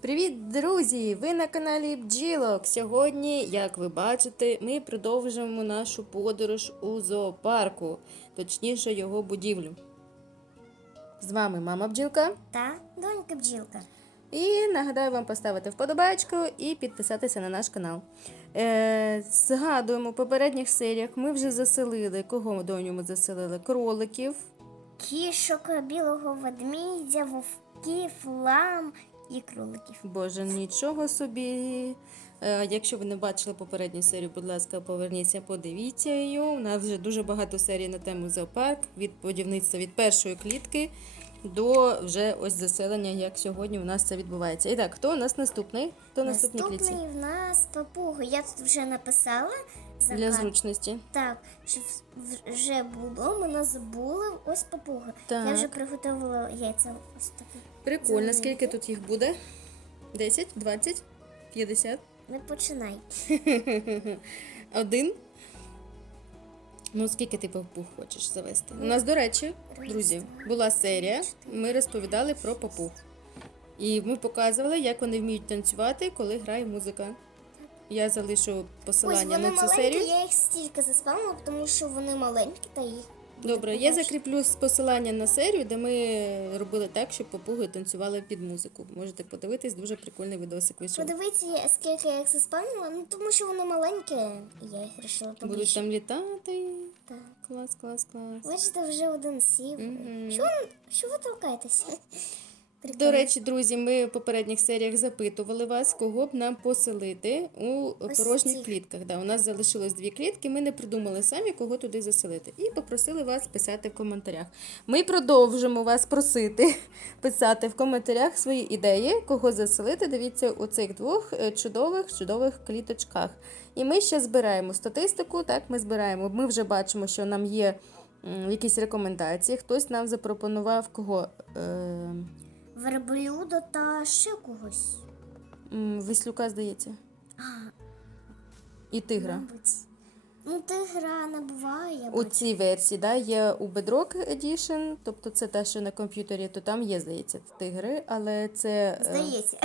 Привіт, друзі! Ви на каналі Бджілок. Сьогодні, як ви бачите, ми продовжуємо нашу подорож у зоопарку, точніше його будівлю. З вами мама бджілка. Та донька бджілка. І нагадаю вам поставити вподобайку і підписатися на наш канал. Е, згадуємо, в попередніх серіях ми вже заселили. Кого доню ми заселили? Кроликів. Кішок, білого ведмідя, вовків, лам і кроликів. Боже, нічого собі. Е, Якщо ви не бачили попередню серію, будь ласка, поверніться, подивіться її. У нас вже дуже багато серій на тему зоопарк від будівництва від першої клітки до вже ось заселення, як сьогодні у нас це відбувається. І так, хто у нас наступний? Хто наступний клітці? Наступний в нас папуга. Я тут вже написала за Для зручності. Так, що вже було, мене забула. Ось папуга. Так. Я вже приготувала яйця. Ось таке. Прикольно. Зелененький. Скільки тут їх буде? 10, 20, 50? Не починай. Один. Ну, скільки ти папуг хочеш завести? У нас, до речі, друзі, була серія. Ми розповідали про папуг. І ми показували, як вони вміють танцювати, коли грає музика. Я залишу Ось посилання вони на цю маленькі, серію. я їх стільки заспамила, тому що вони маленькі та їх. Добре, я закріплю посилання на серію, де ми робили так, щоб папуги танцювали під музику. Можете подивитись, дуже прикольний відосик вийшов. Подивіться, скільки я їх заспамила, ну тому що вони маленькі, і я їх вирішила Будуть там літати. Так. Клас, клас, клас. Бачите, вже один сів. Мгм. Що, що ви толкаєтеся? До речі, друзі, ми в попередніх серіях запитували вас, кого б нам поселити у Ось порожніх ці. клітках. Да, у нас залишилось дві клітки, ми не придумали самі, кого туди заселити. І попросили вас писати в коментарях. Ми продовжимо вас просити писати в коментарях свої ідеї, кого заселити. Дивіться у цих двох е, чудових чудових кліточках. І ми ще збираємо статистику. Так, ми збираємо. Ми вже бачимо, що нам є якісь рекомендації. Хтось нам запропонував кого. Е- Верблюда та ще когось. М, Веслюка, здається. А, І тигра. мабуть. Ну, тигра не буває. У бачу. цій версії да, є у Bedrock Edition, тобто це те, що на комп'ютері, то там є, здається, тигри, але це. е, Здається.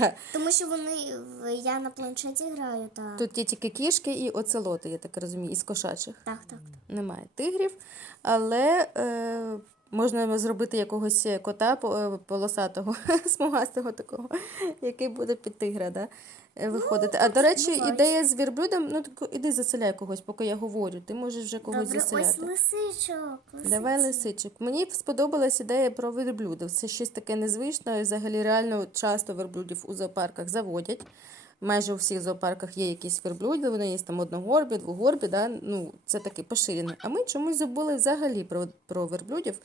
да. Тому що вони в- я на планшеті граю, та Тут є тільки кішки і оцелоти, я так розумію, із кошачих. так, так. Немає тигрів, але е, можна зробити якогось кота е, полосатого, смугастого такого, який буде під тигра. Да? е, Виходити. а до речі, ідея з вірблюдом, ну так іди заселяй когось, поки я говорю. Ти можеш вже когось Добре, заселяти. ось лисичок. Давай лисичок. Мені сподобалась ідея про верблюдів. Це щось таке незвичне. і Взагалі реально часто верблюдів у зоопарках заводять. Майже у всіх зоопарках є якісь верблюди, вони є там одногорбі, двогорбі, да? ну, це таке поширене. А ми чомусь забули взагалі про, про верблюдів,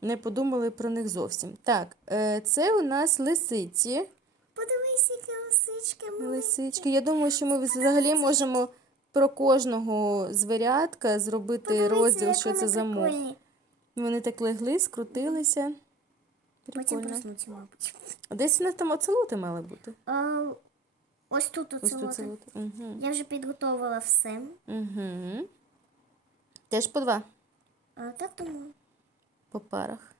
не подумали про них зовсім. Так, е, це у нас лисиці. Подивись, які лисички. ми- Лисички. Я думаю, що ми взагалі можемо про кожного звірятка зробити Подивіться, розділ, що це за мов. Вони так легли, скрутилися. Потім проснуться, мабуть. Десь у нас там оцелоти мали бути. А, ось тут Ось оце. тут оцелоти. Угу. Я вже підготовила все. Угу. Теж по два А, так думаю. по парах.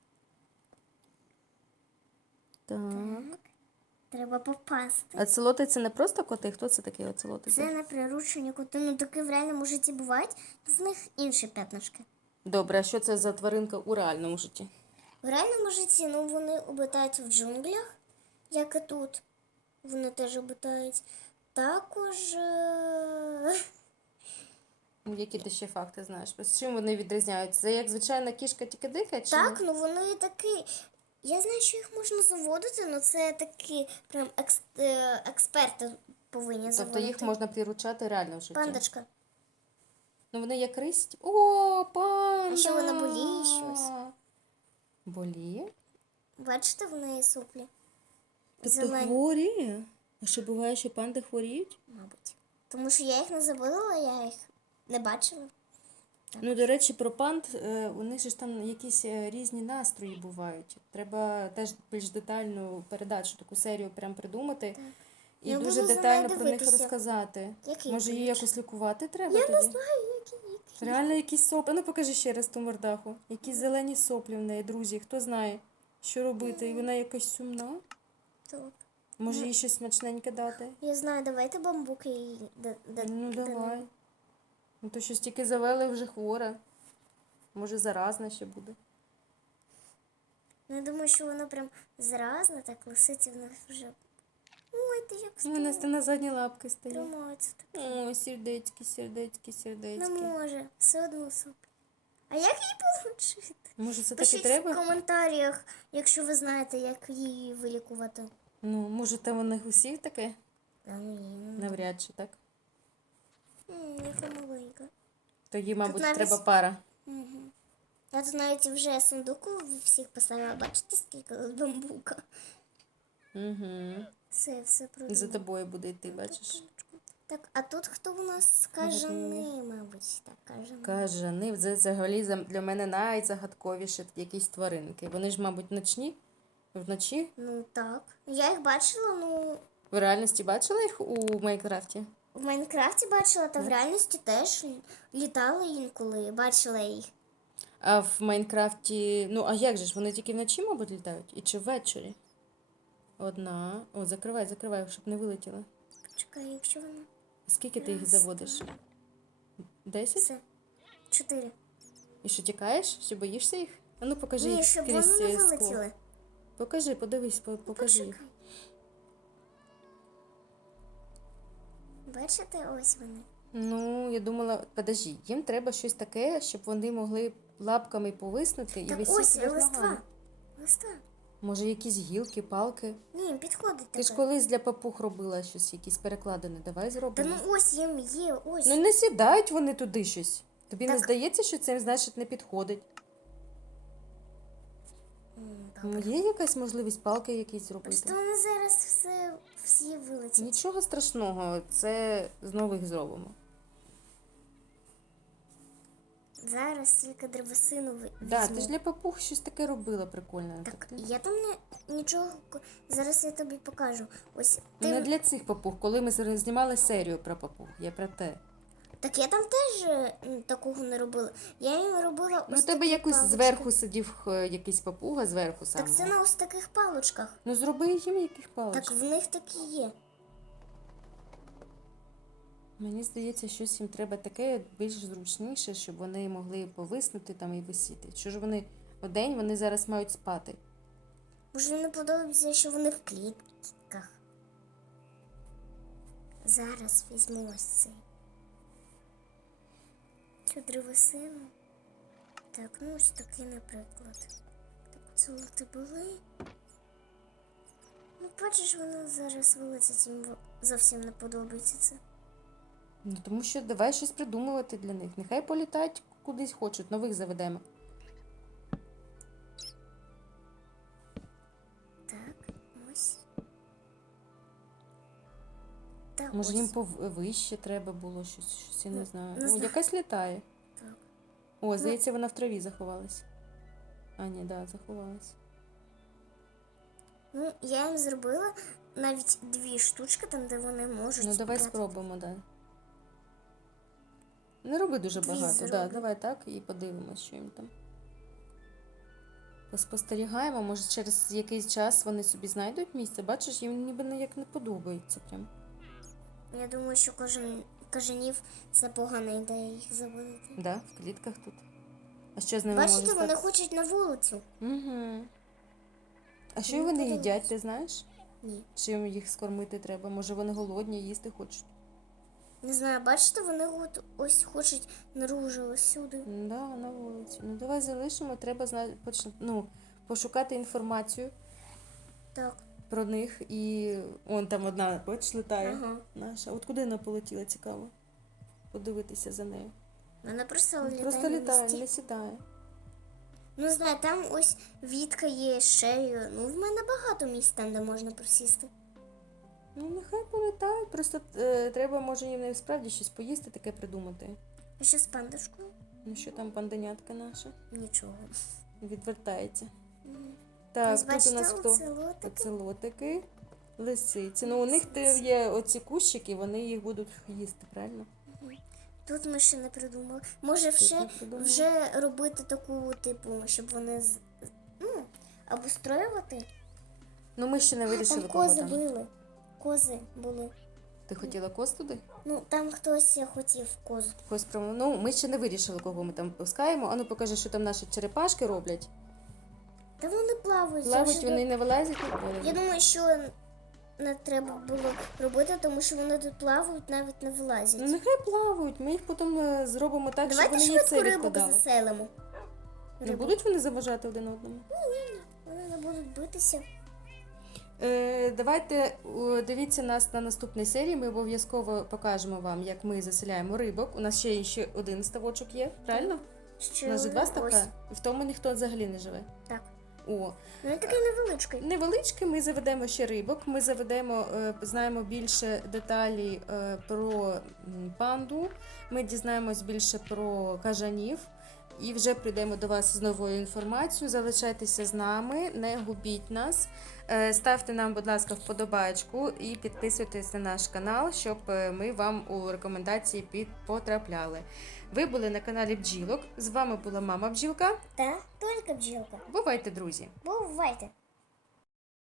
Так. Так. Треба попасти. Оцелоти це не просто коти. Хто це такі оцелоти? Це не приручені коти. Ну таке в реальному житті бувають. В них інші п'ятнашки. Добре, а що це за тваринка у реальному житті? В реальному житті ну, вони обитають в джунглях, як і тут. Вони теж обитають. Також. е, Які ти ще факти знаєш? З чим вони відрізняються? Це як звичайна кішка тільки дика? Чи Так, ну вони такі. Я знаю, що їх можна заводити, але це такі прям екс... е, експерти повинні Тобто їх можна приручати реально в житті? Пандочка. Ну вони як ристь. О, панда! А що вона боліє щось? Боліє? Бачите, в неї суплі. Тобто Зелені. хворіє? А що буває, що панди хворіють? Мабуть. Тому що я їх не забила, я їх не бачила. Ну, до речі, про панд, е, у них же ж там якісь е, різні настрої бувають. Треба теж більш детальну передачу, таку серію прям придумати. І Я дуже буду за детально нею про них дивитися. розказати. Який Може, її ключ? якось лікувати треба? Я тоді? не знаю, які. які. Реально якісь соплі. Ну покажи ще раз ту мордаху. Якісь зелені соплі в неї, друзі. Хто знає, що робити? І вона якась сумна. Так. Може, їй щось смачненьке дати? Я знаю, давайте бамбуки їй да, да, Ну, дамо. давай. Ну, то щось тільки завели вже хвора. Може, заразна ще буде. Ну, я думаю, що вона прям заразна, так лисиці в нас вже. Ой, ти як Ну, нас стоїть. на задні лапки стоїть. Тримається так. О, сердечки, сердечки, Не сердечки. може, все одно соп. А як її получити? Може, це так і Пишіть в треба? коментарях, якщо ви знаєте, як її вилікувати. Ну, може, там у них усіх таке? Навряд чи так. яка маленька. То їй, мабуть, навіть- треба пара. Угу. Я тут навіть вже сундуку всіх поставила. Бачите, скільки бамбука? Угу. Все, все За тобою буде йти, бачиш? Так, а тут хто у нас кажани, мабуть, так, кажани. Кажани, це взагалі для мене найзагадковіші якісь тваринки. Вони ж, мабуть, ночні? Вночі? Ну так. Я їх бачила, ну, В реальності бачила їх у Майнкрафті? в Майнкрафті бачила, та в реальності теж літали інколи, бачила їх. А в Майнкрафті. Ну, а як же ж? Вони тільки вночі, мабуть, літають? І чи ввечері? Одна. О, закривай, закривай, щоб не вилетіла. Чекай, якщо вона. Скільки ти їх заводиш? Десять? Все. Чотири. І що тікаєш? Що боїшся їх? А ну покажи Ні, їх щоб крізь вони не скло. вилетіли. Покажи, подивись, покажи Бачите, ось вони. Ну, я думала, подожди, їм треба щось таке, щоб вони могли лапками повиснути і висіти ось листва. Листва. Може, якісь гілки, палки. Ні, їм підходить Ти ж колись для папуг робила щось, якісь перекладини. Давай Та зробимо. ну ось їм є, ось. Ну не сідають вони туди щось. Тобі не здається, що це значить не підходить. Ну, Є якась можливість палки якісь Просто зробити? вони зараз все всі вилетять. Нічого страшного, це знову їх зробимо. Зараз тільки древесину ви- Да, візьму. ти ж для папуг щось таке робила прикольне. Так, ти- я там не нічого. Зараз я тобі покажу. Ось ти. Не для цих папуг, коли ми зараз знімали серію про папуг, я про те. Так я там теж е, такого не робила. Я їм робила Ну, ось у тебе такі якось палички. зверху сидів е, якийсь папуга зверху саме. Так це на ось таких паличках. Ну зроби їм яких паличок. Так в них такі є. Мені здається, щось їм треба таке більш зручніше, щоб вони могли повиснути там і висіти. Що ж вони вдень вони зараз мають спати. Може не подобається, що вони в клітках. Зараз візьму ось цей. Цю древесину. Так, ну ось такий, наприклад. Так, цілити були. Ну, бачиш, воно зараз вилетить, їм зовсім не подобається це. Ну тому що давай щось придумувати для них. Нехай політають кудись хочуть, нових заведемо. Може їм повище треба було щось, щось я не Ну, знаю. О, якась літає. Так. О, здається, вона в траві заховалась. А, ні, да, заховалась. Ну, я їм зробила навіть дві штучки, там, де вони можуть. Ну давай спрятати. спробуємо, да. Не роби дуже Дві багато. Да, давай так і подивимось, що їм там. Поспостерігаємо, може через якийсь час вони собі знайдуть місце. Бачиш, їм ніби ніяк не подобається прям. Я думаю, що кожен кажанів це погана ідея їх заводити. Да, в клітках тут. А що з ними Бачите, вони хочуть на вулицю. Угу. А що Мені вони їдять, ти знаєш? Ні. Чим їх скормити треба? Може вони голодні, їсти хочуть? Не знаю, бачите, вони от ось хочуть наружу ось сюди. Да, на вулиці. Ну давай залишимо, треба знати, поч... ну, пошукати інформацію Так. Про них і он там одна, бач, літає Ага. наша. От куди вона полетіла, цікаво. Подивитися за нею. Вона просто літає. Просто на літає, місці. не сідає. Ну, знаю, там ось вітка є ще. Ну, в мене багато місць там, де можна присісти. Ну, нехай політають, просто е, треба, може, їм справді щось поїсти, таке придумати. А що з пандушкою? Ну що там панденятка наша Нічого. відвертається. Так, тут у нас хто? оцелотики. Оцелотики, лисиці. Ну, у них те є оці кущики, вони їх будуть їсти, правильно? Тут ми ще не придумали. Може, вже, не придумали. вже робити таку, типу, щоб вони з- ну, обустроювати. Ну ми ще не вирішили, там кого кози там. були. Кози були. Ти хотіла коз туди? Ну, там хтось хотів козу. Когось прямо- Ну, ми ще не вирішили, кого ми там пускаємо. Ану покажи, що там наші черепашки роблять. Та вони плавають. Плавають, вони не вилазять. Я думаю, що не треба було робити, тому що вони тут плавають, навіть не вилазять. Ну нехай плавають, ми їх потім е, зробимо так, щоб Давайте вони швидко яйце рибок відкладали. заселимо. Не будуть вони заважати один одному? Вони не будуть битися. Е, давайте дивіться нас на наступній серії. Ми обов'язково покажемо вам, як ми заселяємо рибок. У нас ще, ще один ставочок є, правильно? Ще У нас же два ось. ставка, і в тому ніхто взагалі не живе. Так. О, Ну він такий невеличкий. невеличкий, ми заведемо ще рибок. Ми заведемо, е, знаємо більше деталей е, про панду. Ми дізнаємось більше про кажанів. І вже прийдемо до вас з новою інформацією. Залишайтеся з нами, не губіть нас. Е, Ставте нам, будь ласка, вподобайку і підписуйтесь на наш канал, щоб е, ми вам у рекомендації під- потрапляли. Ви були на каналі Бджілок. З вами була мама Бджілка. Та тільки бджілка. Бувайте, друзі! Бувайте.